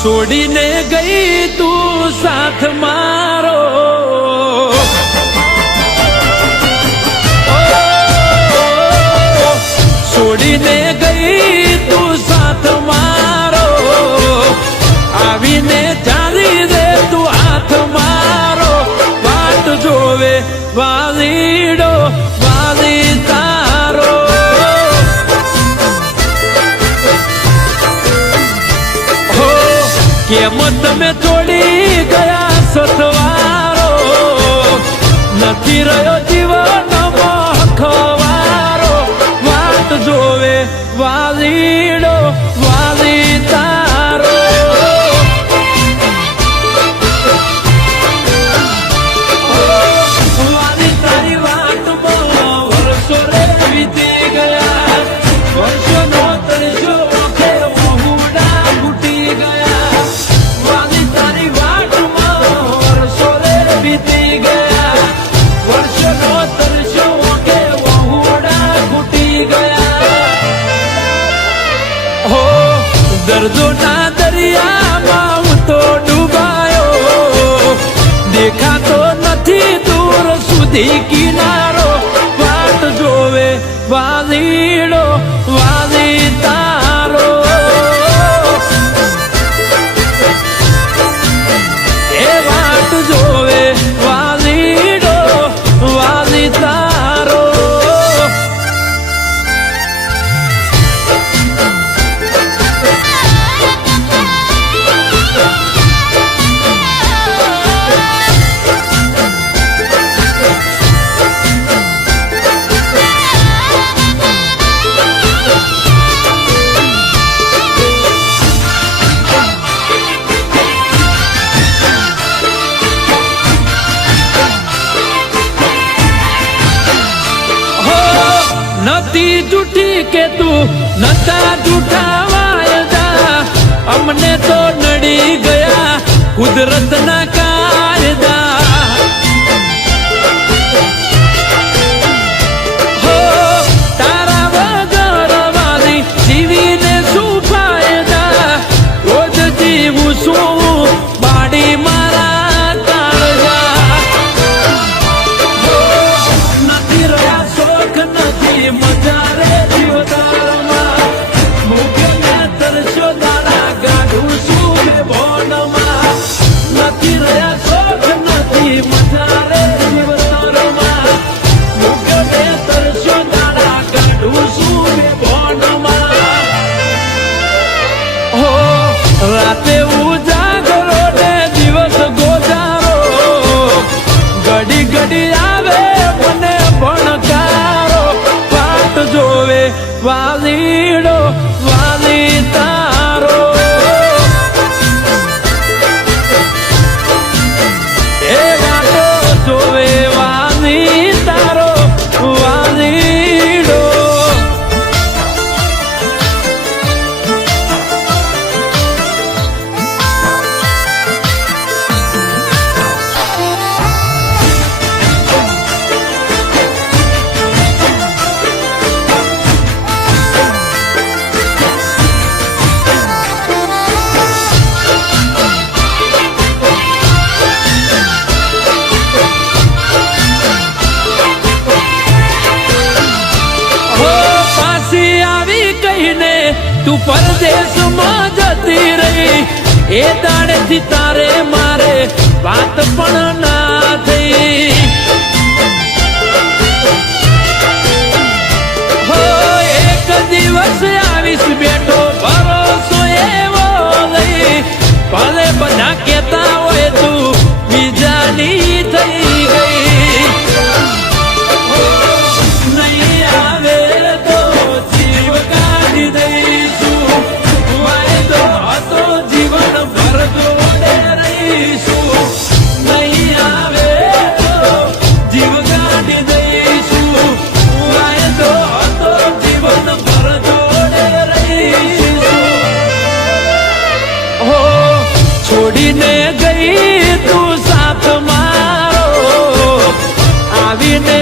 છોડીને ગઈ તું સાથ મારો છોડીને ગઈ તું સાથ મારો આવીને ચાલી દે તું હાથ મારો વાટ જોવે વાલીડો વાલી તારો કેમ તમે છોડી ગયા સથવારો નથી રહ્યો જીવનમાં ખવારો વાટ જોવે વાલીડો વાલી તારો વાલી તારી વાટમાં વર્ષો રે વીતી ગયા વર્ષોનો તરસો ઓખે વહુડા ફૂટી ગયા વાલી તારી વાટમાં વર્ષો રે વીતી ગયા વર્ષોનો તરસો ઓખે વહુડા ફૂટી ગયા હો દર્દોના દરિયામાં હું તો ડૂબાયો દેખાતો નથી દૂર સુધી કિનારો વાટ જોવે વાલીડો વાલી તારો એ વાટ જોવે વાલીડો વાલી તારો નથી જૂઠી કે તું નતા જૂઠા વાયદા અમને તો નડી ગયા કુદરતના કાયદા હો તારા વગર વાલી જીવીને શું ફાયદા રોજ જીવું શું બાડી મારા કાળજા નથી રહ્યા શોખ નથી મજા રે જીવતારમાં મુખ્ય તરસો દાડા ગાઢું શું ભોનમાં નથી રહ્યા શોખ નથી મજા રે જીવતારમાં મુખ્ય તરસો દાડા ગાઢું શું ભોનમાં હો રાતે ઉજાગરો ને દિવસ ગોજારો ઘડી ઘડી આવે મને ભણકારો વાટ જોવે વાલીડો વાલી તારો એ વાટો જોવે વાલી તારો વાલીડો તું પરદેશમાં જતી રહી એ દાડેથી તારે મારે વાત પણ ના થઈ હો એક દિવસ આવીશ બેઠો ભરોસો એવો લઈ ભલે બધા કહેતા હોય તું બીજાની થઈ ગઈ નહીં આવે તો જીવ કાઢી દઈ જીવન ભર જોડે રહીશું નહીં આવે તો જીવ કાઢી દઈશું વાયદો હતો જીવન ભર જોડે રહીશું હો છોડીને ગઈ તું સાથ મારો આવીને